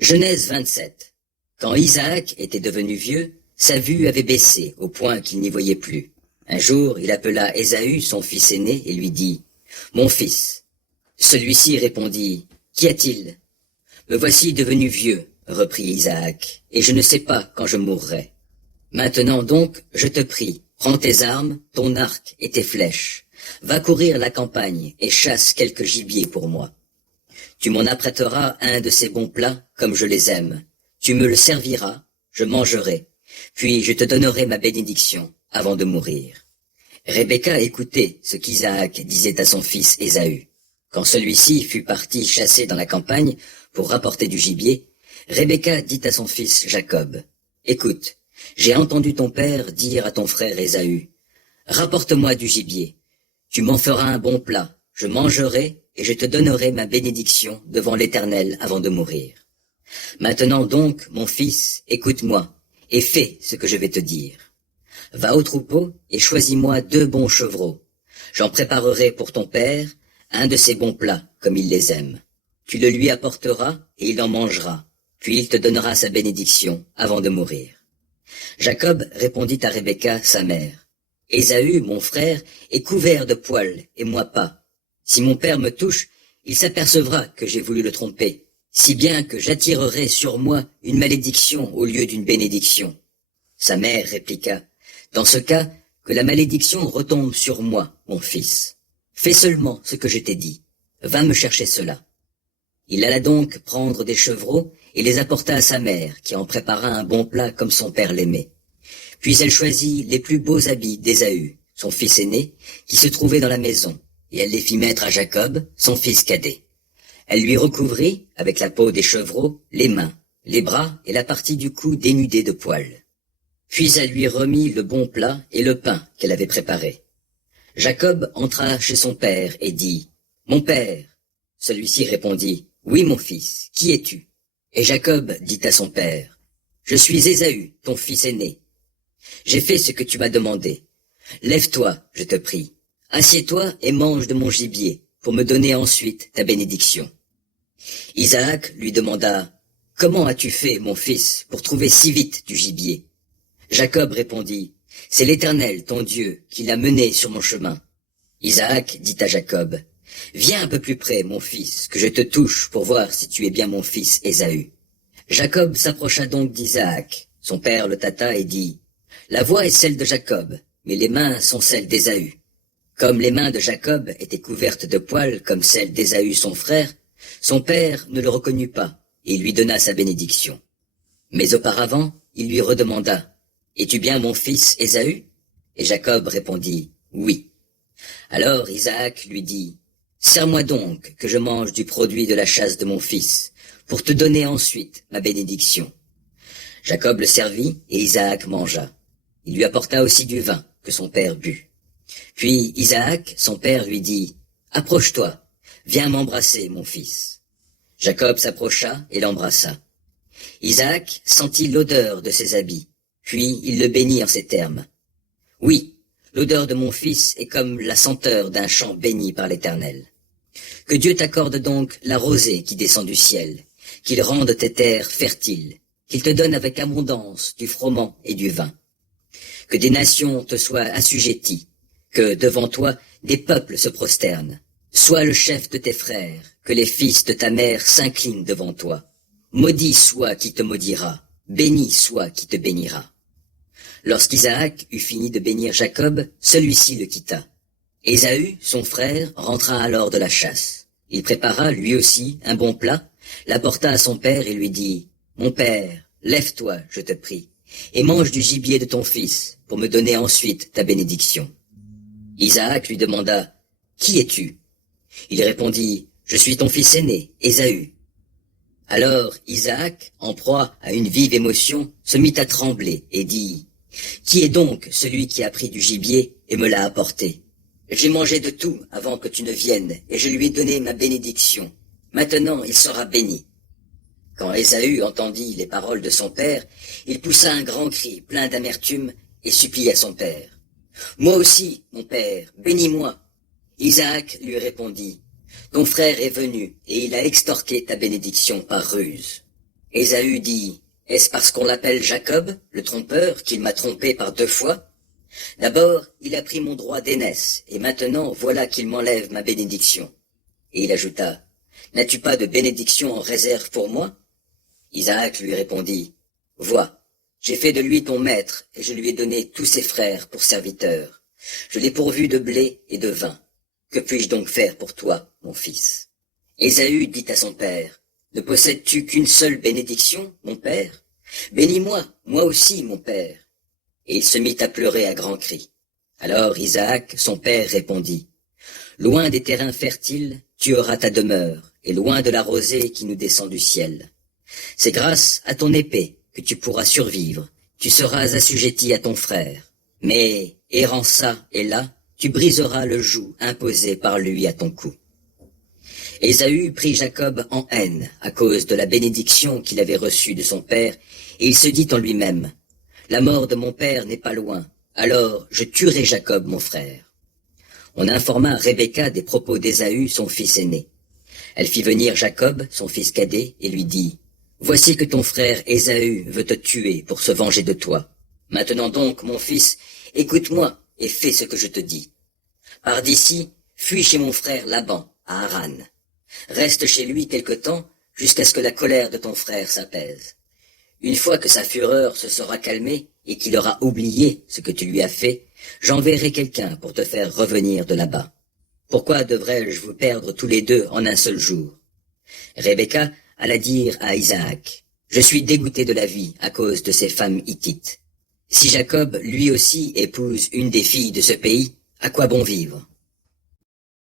Genèse 27. Quand Isaac était devenu vieux, sa vue avait baissé au point qu'il n'y voyait plus. Un jour, il appela Ésaü, son fils aîné, et lui dit « Mon fils ». Celui-ci répondit « Qu'y a-t-il » ? « Me voici devenu vieux, reprit Isaac, et je ne sais pas quand je mourrai. Maintenant donc, je te prie, prends tes armes, ton arc et tes flèches. Va courir la campagne et chasse quelque gibier pour moi. Tu m'en apprêteras un de ces bons plats comme je les aime. Tu me le serviras, je mangerai, puis je te donnerai ma bénédiction avant de mourir. » Rebecca écoutait ce qu'Isaac disait à son fils Ésaü. Quand celui-ci fut parti chasser dans la campagne pour rapporter du gibier, Rebecca dit à son fils Jacob, « Écoute, j'ai entendu ton père dire à ton frère Ésaü, « Rapporte-moi du gibier. Tu m'en feras un bon plat, je mangerai et je te donnerai ma bénédiction devant l'Éternel avant de mourir. Maintenant donc, mon fils, écoute-moi et fais ce que je vais te dire. Va au troupeau et choisis-moi 2 bons chevreaux. J'en préparerai pour ton père un de ses bons plats comme il les aime. Tu le lui apporteras et il en mangera, puis il te donnera sa bénédiction avant de mourir. » Jacob répondit à Rebecca, sa mère, « Ésaü, mon frère, est couvert de poils et moi pas. Si mon père me touche, il s'apercevra que j'ai voulu le tromper, si bien que j'attirerai sur moi une malédiction au lieu d'une bénédiction. » Sa mère répliqua, « Dans ce cas, que la malédiction retombe sur moi, mon fils. Fais seulement ce que je t'ai dit. Va me chercher cela. » Il alla donc prendre des chevreaux et les apporta à sa mère, qui en prépara un bon plat comme son père l'aimait. Puis elle choisit les plus beaux habits d'Ésaü, son fils aîné, qui se trouvait dans la maison, et elle les fit mettre à Jacob, son fils cadet. Elle lui recouvrit, avec la peau des chevreaux, les mains, les bras et la partie du cou dénudée de poils. Puis elle lui remit le bon plat et le pain qu'elle avait préparé. Jacob entra chez son père et dit « Mon père !» Celui-ci répondit « Oui, mon fils, qui es-tu » Et Jacob dit à son père « Je suis Ésaü, ton fils aîné. J'ai fait ce que tu m'as demandé. Lève-toi, je te prie. Assieds-toi et mange de mon gibier, pour me donner ensuite ta bénédiction. » Isaac lui demanda « Comment as-tu fait, mon fils, pour trouver si vite du gibier ?» Jacob répondit « C'est l'Éternel, ton Dieu, qui l'a mené sur mon chemin. » Isaac dit à Jacob « Viens un peu plus près, mon fils, que je te touche pour voir si tu es bien mon fils Ésaü. » Jacob s'approcha donc d'Isaac. Son père le tâta et dit « La voix est celle de Jacob, mais les mains sont celles d'Ésaü. » Comme les mains de Jacob étaient couvertes de poils comme celles d'Ésaü son frère, son père ne le reconnut pas et lui donna sa bénédiction. Mais auparavant, il lui redemanda « Es-tu bien mon fils Ésaü ?» Et Jacob répondit « Oui. » Alors Isaac lui dit « Serre-moi donc que je mange du produit de la chasse de mon fils, pour te donner ensuite ma bénédiction. » Jacob le servit et Isaac mangea. Il lui apporta aussi du vin que son père but. Puis Isaac, son père, lui dit « Approche-toi, viens m'embrasser, mon fils. » Jacob s'approcha et l'embrassa. Isaac sentit l'odeur de ses habits, puis il le bénit en ces termes. « Oui, l'odeur de mon fils est comme la senteur d'un champ béni par l'Éternel. Que Dieu t'accorde donc la rosée qui descend du ciel, qu'il rende tes terres fertiles, qu'il te donne avec abondance du froment et du vin. Que des nations te soient assujetties, que devant toi des peuples se prosternent. Sois le chef de tes frères, que les fils de ta mère s'inclinent devant toi. Maudit soit qui te maudira, béni soit qui te bénira. » Lorsqu'Isaac eut fini de bénir Jacob, celui-ci le quitta. Ésaü, son frère, rentra alors de la chasse. Il prépara, lui aussi, un bon plat, l'apporta à son père et lui dit « Mon père, lève-toi, je te prie, et mange du gibier de ton fils, pour me donner ensuite ta bénédiction. » Isaac lui demanda « Qui es-tu » Il répondit « Je suis ton fils aîné, Ésaü. » Alors Isaac, en proie à une vive émotion, se mit à trembler et dit « Qui est donc celui qui a pris du gibier et me l'a apporté ? J'ai mangé de tout avant que tu ne viennes, et je lui ai donné ma bénédiction. Maintenant il sera béni. » Quand Ésaü entendit les paroles de son père, il poussa un grand cri plein d'amertume et supplia son père. « Moi aussi, mon père, bénis-moi. » Isaac lui répondit, « Ton frère est venu, et il a extorqué ta bénédiction par ruse. » Ésaü dit, est-ce parce qu'on l'appelle Jacob, le trompeur, qu'il m'a trompé par 2 fois? D'abord, il a pris mon droit d'aînesse, et maintenant voilà qu'il m'enlève ma bénédiction. Et il ajouta, n'as-tu pas de bénédiction en réserve pour moi? Isaac lui répondit, vois, j'ai fait de lui ton maître, et je lui ai donné tous ses frères pour serviteurs. Je l'ai pourvu de blé et de vin. Que puis-je donc faire pour toi, mon fils? Ésaü dit à son père, ne possèdes-tu qu'une seule bénédiction, mon père? Bénis-moi, moi aussi, mon père. Et il se mit à pleurer à grands cris. Alors Isaac, son père, répondit, loin des terrains fertiles, tu auras ta demeure, et loin de la rosée qui nous descend du ciel. C'est grâce à ton épée que tu pourras survivre, tu seras assujetti à ton frère. Mais, errant çà et là, tu briseras le joug imposé par lui à ton cou. Ésaü prit Jacob en haine à cause de la bénédiction qu'il avait reçue de son père, et il se dit en lui-même, la mort de mon père n'est pas loin, alors je tuerai Jacob mon frère. On informa Rebecca des propos d'Ésaü, son fils aîné. Elle fit venir Jacob, son fils cadet, et lui dit, voici que ton frère Ésaü veut te tuer pour se venger de toi. Maintenant donc, mon fils, écoute-moi et fais ce que je te dis. Pars d'ici, fuis chez mon frère Laban, à Haran. Reste chez lui quelque temps, jusqu'à ce que la colère de ton frère s'apaise. Une fois que sa fureur se sera calmée et qu'il aura oublié ce que tu lui as fait, j'enverrai quelqu'un pour te faire revenir de là-bas. Pourquoi devrais-je vous perdre tous les deux en un seul jour? Rebecca alla dire à Isaac, je suis dégoûté de la vie à cause de ces femmes hittites. Si Jacob, lui aussi, épouse une des filles de ce pays, à quoi bon vivre?